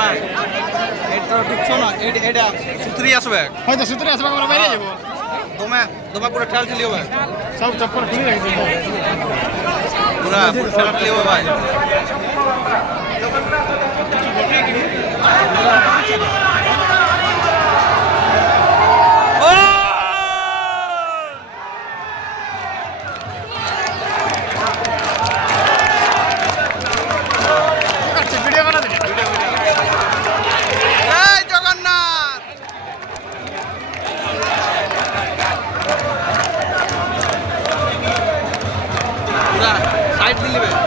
ভাই এটা ঢুকছো না, এটা সুতরি আসবে, হয়তো সুতরে আসবে, আমরা বাইরে যাবো। দমা পুরো ঠেল ঠেলি হবে, সব চপ্পল খুলে রাখছি পুরা ঠেলা ঠেলি হবে ভাই। ভিডিও বানা দিলে সাইড দিলে